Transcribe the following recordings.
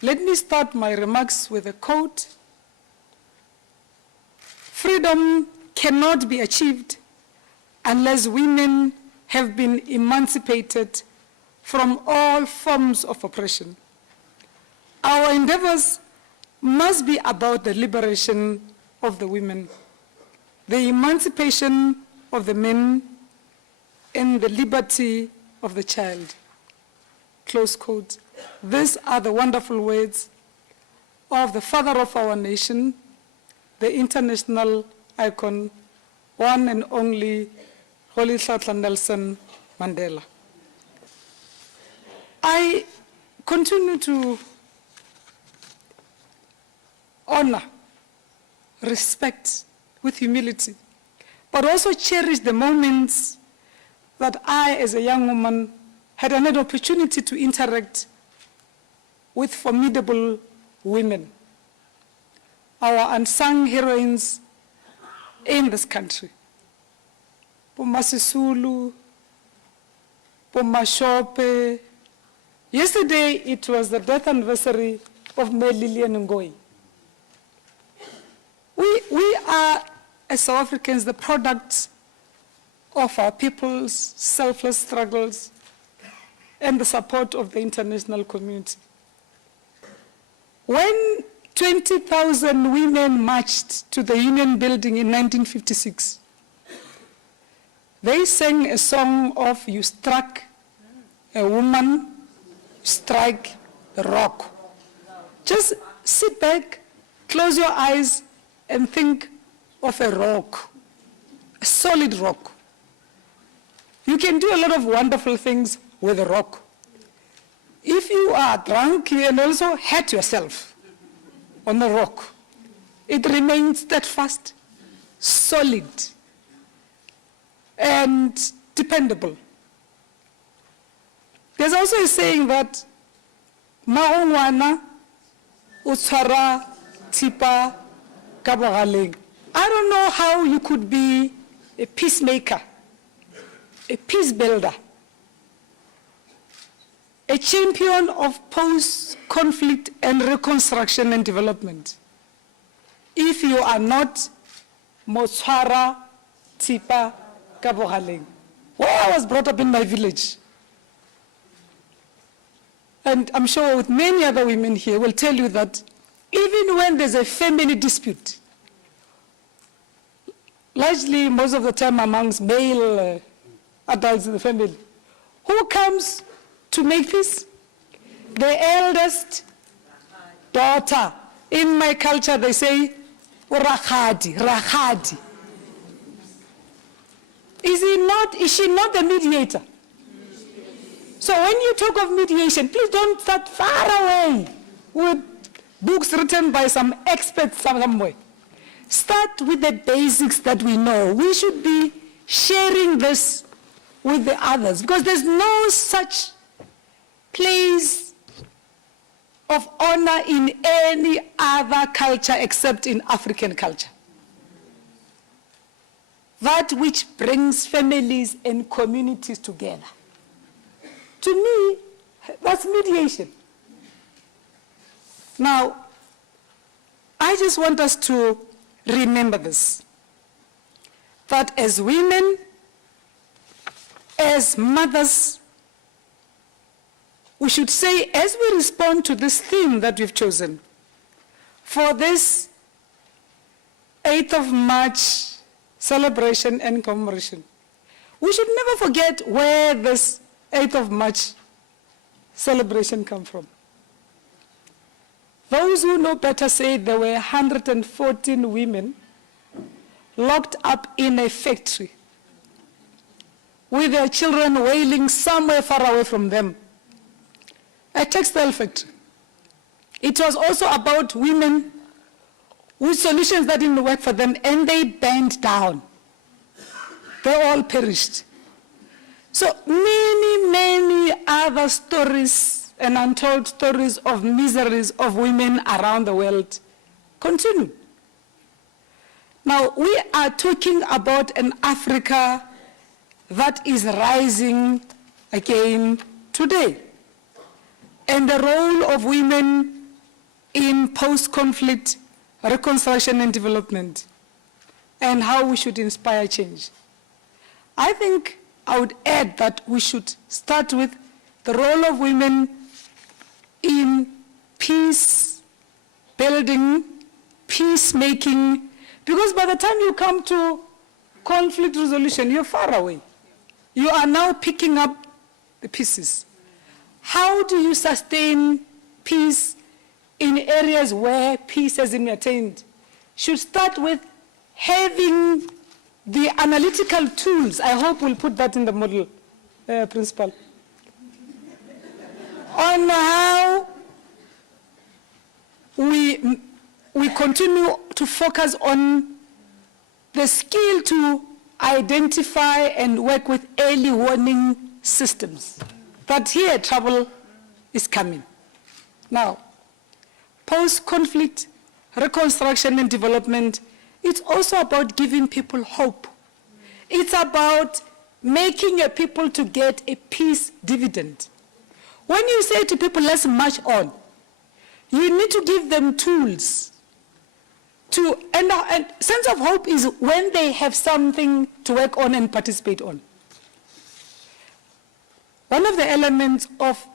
Let me start my remarks with a quote. Freedom cannot be achieved unless women have been emancipated from all forms of oppression. Our endeavors must be about the liberation of the women, the emancipation of the men, and the liberty of the child. Close quote. These are the wonderful words of the father of our nation, the international icon, one and only Rolihlahla Nelson Mandela. I continue to honor, respect with humility, but also cherish the moments that I, as a young woman, had an opportunity to interact with formidable women, our unsung heroines in this country. Poma Sisulu, Poma Shope. Yesterday, it was the death anniversary of May Lillian Ngoyi. We are, as South Africans, the products of our people's selfless struggles and the support of the international community. When 20,000 women marched to the Union Building in 1956, they sang a song of "You struck a woman, strike the rock." Just sit back, close your eyes, and think of a rock, a solid rock. You can do a lot of wonderful things with a rock. If you are drunk, you can also hurt yourself on the rock. It remains steadfast, solid, and dependable. There's also a saying that Maongwana utshwara thipa ka bogaleng. I don't know how you could be a peacemaker, a peace builder, a champion of post-conflict and reconstruction and development, if you are not motshwara thipa ka bogaleng. Where I was brought up in my village, and I'm sure with many other women here will tell you that even when there's a family dispute, largely most of the time amongst male adults in the family, who comes to make peace? The eldest daughter. In my culture, they say, Rakhadi, Rakhadi. Is she not the mediator? So when you talk of mediation, please don't start far away with books written by some experts somewhere. Start with the basics that we know. We should be sharing this with the others, because there's no such place of honor in any other culture except in African culture. That which brings families and communities together. To me, that's mediation. Now, I just want us to remember this, that as women, as mothers, we should say, as we respond to this theme that we've chosen for this 8th of March celebration and commemoration, we should never forget where this 8th of March celebration comes from. Those who know better say there were 114 women locked up in a factory with their children wailing somewhere far away from them. A textile factory. It was also about women with solutions that didn't work for them, and they burned down. They all perished. So many, many other stories and untold stories of miseries of women around the world continue. Now, we are talking about an Africa that is rising again today. And the role of women in post-conflict reconstruction and development, and how we should inspire change. I think I would add that we should start with the role of women in peace building, peacemaking, because by the time you come to conflict resolution, you're far away. You are now picking up the pieces. How do you sustain peace in areas where peace hasn't been attained? Should start with having the analytical tools. I hope we'll put that in the model, Principal, on how we continue to focus on the skill to identify and work with early warning systems. That here trouble is coming. Now, post-conflict reconstruction and development, it's also about giving people hope. It's about making a people to get a peace dividend. When you say to people, let's march on, you need to give them tools and sense of hope is when they have something to work on and participate on. One of the elements of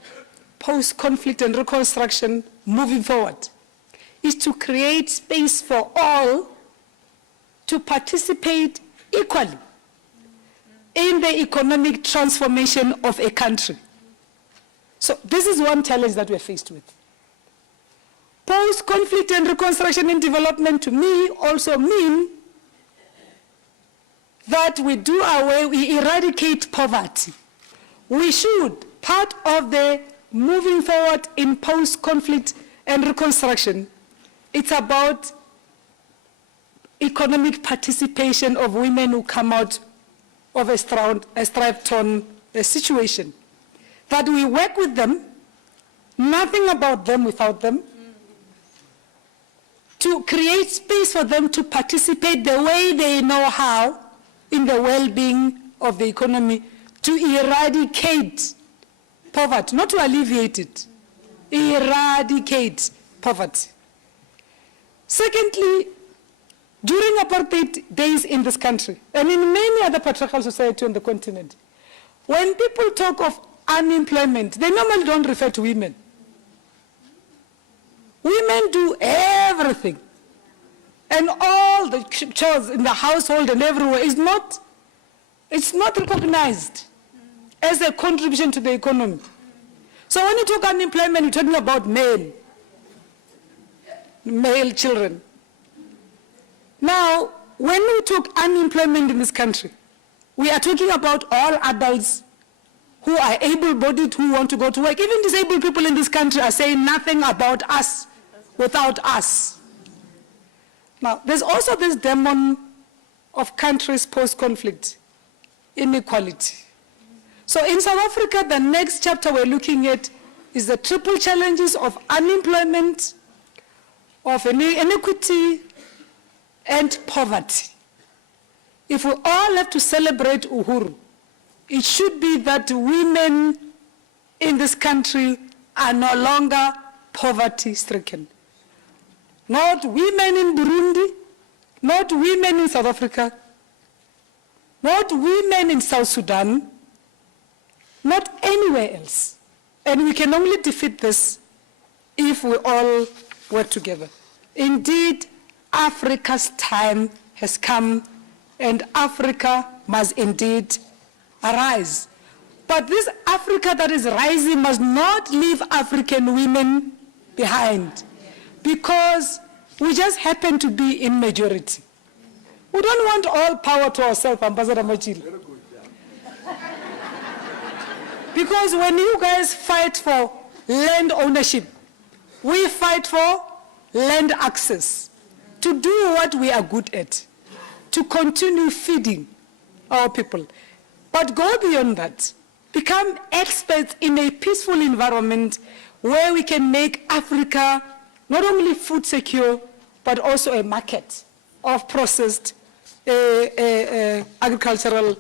post-conflict and reconstruction moving forward is to create space for all to participate equally in the economic transformation of a country. So this is one challenge that we're faced with. Post-conflict and reconstruction and development to me also mean that we eradicate poverty. We should, part of the moving forward in post-conflict and reconstruction, it's about economic participation of women who come out of a strife-torn situation. That we work with them, nothing about them without them, to create space for them to participate the way they know how in the well-being of the economy, to eradicate poverty, not to alleviate it, eradicate poverty. Secondly, during apartheid days in this country, and in many other patriarchal societies on the continent, when people talk of unemployment, they normally don't refer to women. Women do everything. And all the chores in the household and everywhere it's not recognized as a contribution to the economy. So when you talk unemployment, you're talking about male children. Now, when we talk unemployment in this country, we are talking about all adults who are able-bodied, who want to go to work. Even disabled people in this country are saying nothing about us without us. Now, there's also this demon of countries post-conflict, inequality. So in South Africa, the next chapter we're looking at is the triple challenges of unemployment, of inequity, and poverty. If we all have to celebrate Uhuru, it should be that women in this country are no longer poverty-stricken. Not women in Burundi, not women in South Africa, not women in South Sudan, not anywhere else. And we can only defeat this if we all work together. Indeed, Africa's time has come, and Africa must indeed arise. But this Africa that is rising must not leave African women behind, because we just happen to be in majority. We don't want all power to ourselves, Ambassador Machil. Because when you guys fight for land ownership, we fight for land access, to do what we are good at, to continue feeding our people. But go beyond that. Become experts in a peaceful environment where we can make Africa not only food secure, but also a market of processed agricultural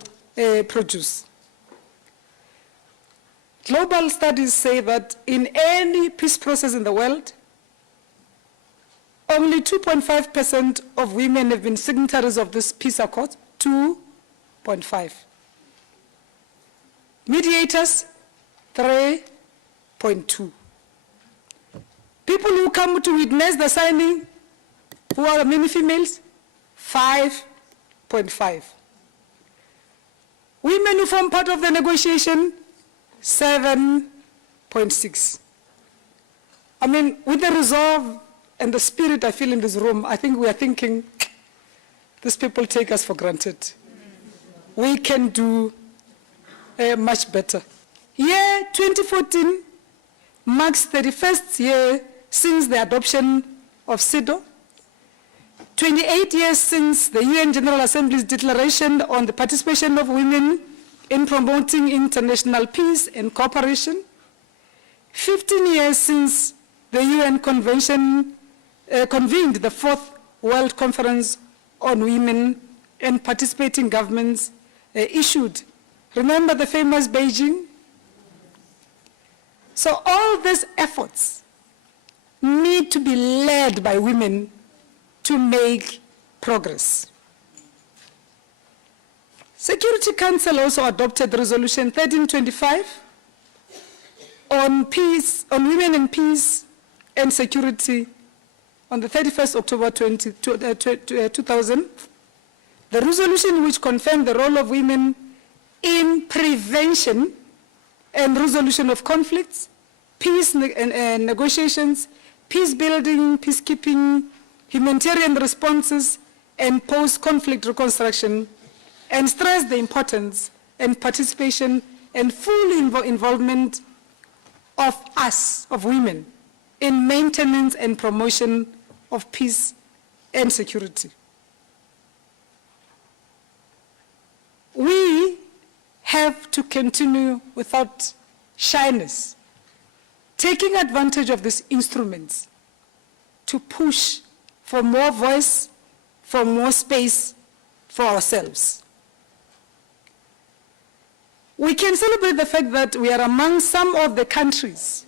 produce. Global studies say that in any peace process in the world, only 2.5% of women have been signatories of this peace accord. 2.5. Mediators, 3.2. People who come to witness the signing, who are many females, 5.5. Women who form part of the negotiation, 7.6. I mean, with the resolve and the spirit I feel in this room, I think we are thinking, these people take us for granted. We can do much better. Year 2014 marks the 31st year since the adoption of CEDAW, 28 years since the UN General Assembly's declaration on the participation of women in promoting international peace and cooperation, 15 years since the UN convened the 4th World Conference on Women and participating governments issued. Remember the famous Beijing? So all these efforts need to be led by women to make progress. Security Council also adopted Resolution 1325 on women in peace and security on the 31st October 2000. The resolution which confirmed the role of women in prevention and resolution of conflicts, peace and negotiations, peace building, peacekeeping, humanitarian responses, and post-conflict reconstruction, and stressed the importance and participation and full involvement of us, of women, in maintenance and promotion of peace and security. We have to continue without shyness, taking advantage of these instruments to push for more voice, for more space for ourselves. We can celebrate the fact that we are among some of the countries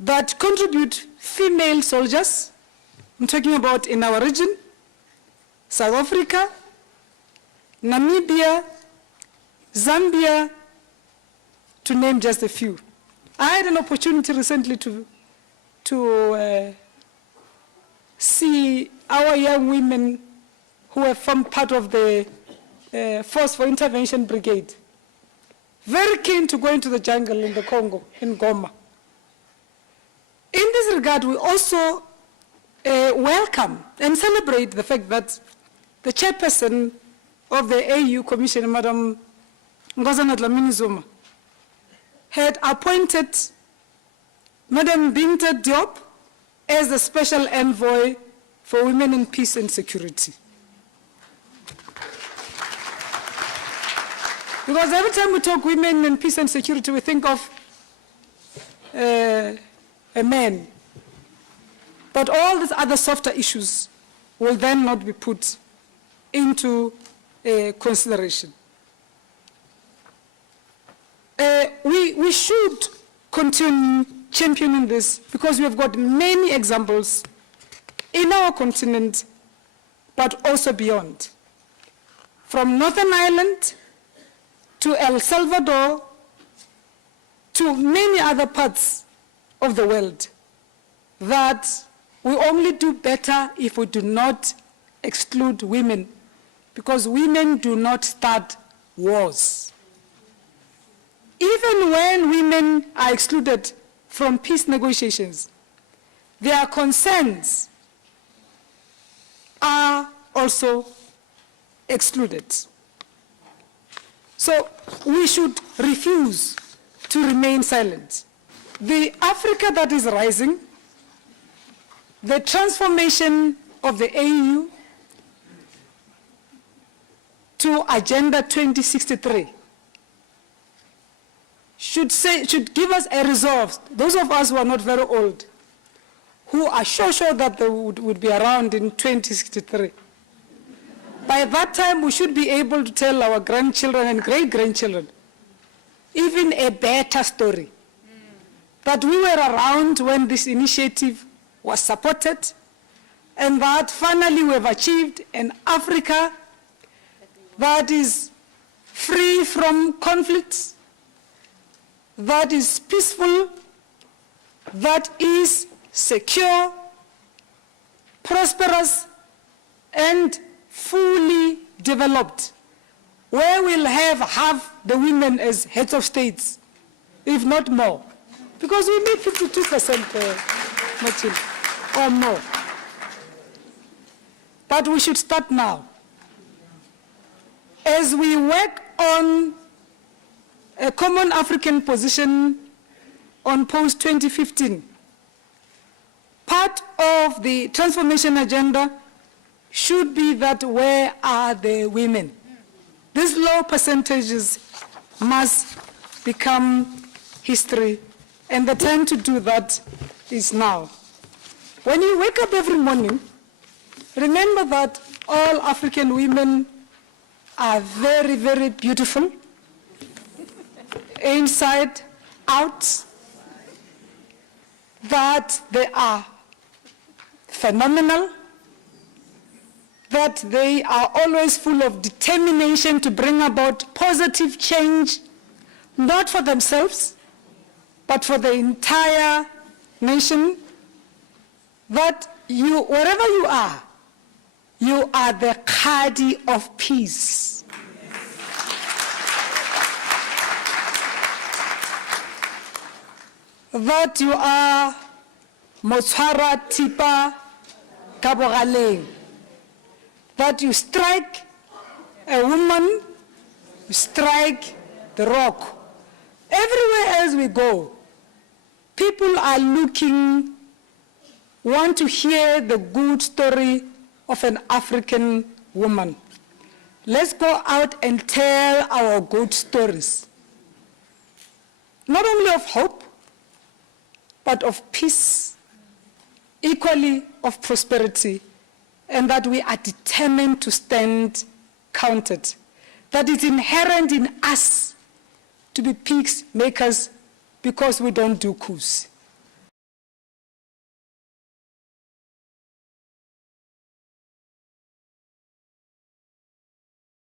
that contribute female soldiers. I'm talking about in our region, South Africa, Namibia, Zambia, to name just a few. I had an opportunity recently to see our young women who have formed part of the Force for Intervention Brigade, very keen to go into the jungle in the Congo, in Goma. In this regard, we also welcome and celebrate the fact that the chairperson of the AU Commission, Madam Nkosazana Dlamini-Zuma, had appointed Madam Binta Diop as the special envoy for women in peace and security. Because every time we talk women in peace and security, we think of a man. But all these other softer issues will then not be put into consideration. We should continue championing this because we have got many examples in our continent, but also beyond. From Northern Ireland to El Salvador to many other parts of the world, that we only do better if we do not exclude women, because women do not start wars. Even when women are excluded from peace negotiations, their concerns are also excluded. So we should refuse to remain silent. The Africa that is rising, the transformation of the AU to Agenda 2063 should give us a resolve. Those of us who are not very old, who are sure that they would be around in 2063. By that time, we should be able to tell our grandchildren and great-grandchildren even a better story. That we were around when this initiative was supported, and that finally we have achieved an Africa that is free from conflicts, that is peaceful, that is secure, prosperous, and fully developed, where we'll have half the women as heads of states, if not more, because we need 52% Martin, or more. But we should start now. As we work on a common African position on post-2015, part of the transformation agenda should be that where are the women? These low percentages must become history, and the time to do that is now. When you wake up every morning, remember that all African women are very, very beautiful, inside, out, that they are phenomenal, that they are always full of determination to bring about positive change, not for themselves, but for the entire nation, that you, wherever you are the Khadi of peace. That you are Motshwara Thipa ka bogaleng. That you strike a woman, you strike the rock. Everywhere else we go, people are looking, want to hear the good story of an African woman. Let's go out and tell our good stories. Not only of hope, but of peace, equally of prosperity, and that we are determined to stand counted. That it's inherent in us to be peacemakers because we don't do coups.